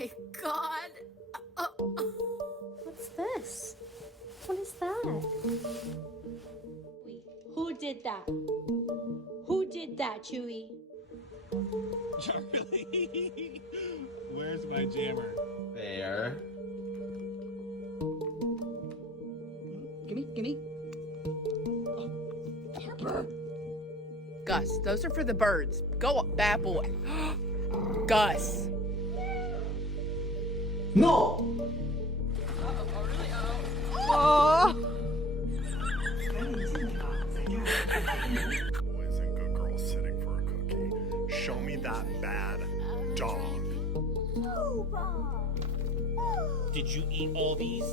my God. What's this? What is that? Who did that? Who did that, Chewie? Charlie, where's my jammer? There. Gimme. Gus, those are for the birds. Go up, bad boy. Gus. No! Boys and good girls sitting for a cookie. Show me that bad dog. Did you eat all these?